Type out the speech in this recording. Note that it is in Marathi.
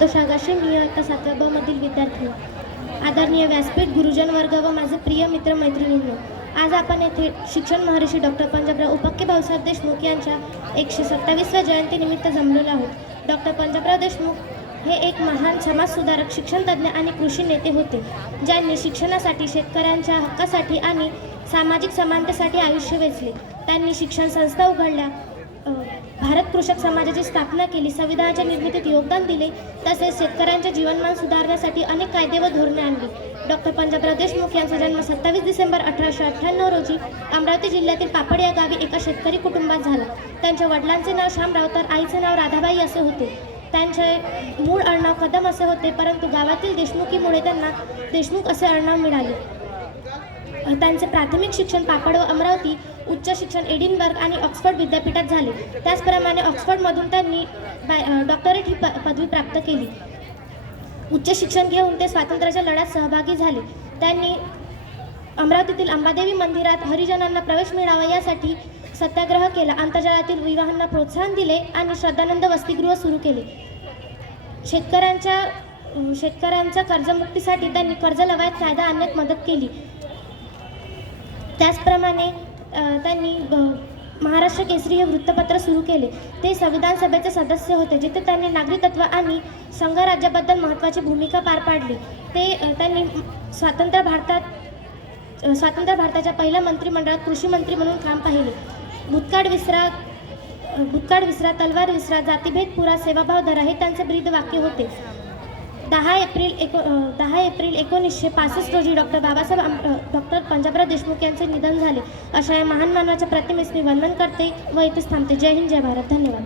तोषागाशी मी आता सातव्या ब मधील विद्यार्थी. आदरणीय व्यासपीठ गुरुजन वर्ग व माझे प्रिय मित्र मैत्रिणींनो आज आपण येथे शिक्षण महर्षी डॉक्टर पंजाबराव उपक्के भाऊसाहेब देशमुख यांच्या एकशे सत्तावीसव्या जयंतीनिमित्त जमलेलो आहोत. डॉक्टर पंजाबराव देशमुख हे एक महान समाजसुधारक शिक्षणतज्ज्ञ आणि कृषी नेते होते ज्यांनी शिक्षणासाठी शेतकऱ्यांच्या हक्कासाठी आणि सामाजिक समानतेसाठी आयुष्य वेचले. त्यांनी शिक्षण संस्था उघडल्या कृषक समाजाची स्थापना केली संविधानाच्या निर्मितीत योगदान दिले तसेच शेतकऱ्यांचे जीवनमान सुधारण्यासाठी अनेक कायदे व धोरणे आणली. डॉक्टर पंजाबराव देशमुख यांचा जन्म सत्तावीस डिसेंबर अठराशे अठ्ठ्याण्णव रोजी अमरावती जिल्ह्यातील पापड या गावी एका शेतकरी कुटुंबात झाला. त्यांच्या वडिलांचे नाव शामराव तर आईचे नाव राधाबाई असे होते. त्यांचे मूळ आडनाव कदम असे होते परंतु गावातील देशमुखीमुळे त्यांना देशमुख असे आडनाव मिळाले. त्यांचे प्राथमिक शिक्षण पापड व अमरावती उच्च शिक्षण एडिनबर्ग आणि ऑक्सफर्ड विद्यापीठात झाले. त्याचप्रमाणे ऑक्सफर्डमधून त्यांनी डॉक्टरेट ही प पदवी प्राप्त केली. उच्च शिक्षण घेऊन ते स्वातंत्र्याच्या लढ्यात सहभागी झाले. त्यांनी अमरावतीतील अंबादेवी मंदिरात हरिजनांना प्रवेश मिळावा यासाठी सत्याग्रह केला. आंतरजालातील विवाहांना प्रोत्साहन दिले आणि श्रद्धानंद वसतिगृह सुरू केले. शेतकऱ्यांच्या शेतकऱ्यांच्या कर्जमुक्तीसाठी त्यांनी कर्ज लवायत कायदा आणण्यात मदत केली. त्याचप्रमाणे त्यांनी महाराष्ट्र केसरी हे वृत्तपत्र सुरू केले. ते संविधान सभेचे सदस्य होते जिथे त्यांनी नागरिकत्व आणि संघराज्याबद्दल महत्त्वाची भूमिका पार पाडली. ते त्यांनी स्वातंत्र्य भारतात स्वातंत्र्य भारताच्या पहिल्या मंत्रिमंडळात कृषी मंत्री म्हणून काम पाहिले. भूतकाळ विसरा भूतकाळ विसरा तलवार विसरा जातीभेद पुरा सेवाभाव धरा हे त्यांचे ब्रीद वाक्य होते. दहा एप्रिल एको दहा एप्रिल एकोणीसशे पासष्ट रोजी डॉक्टर बाबासाहेब आंब- डॉक्टर पंजाबराव देशमुख यांचे निधन झाले. अशा या महान मानवाच्या प्रतिमेस मी वंदन करते व इथेच थांबते. जय हिंद जय भारत. धन्यवाद.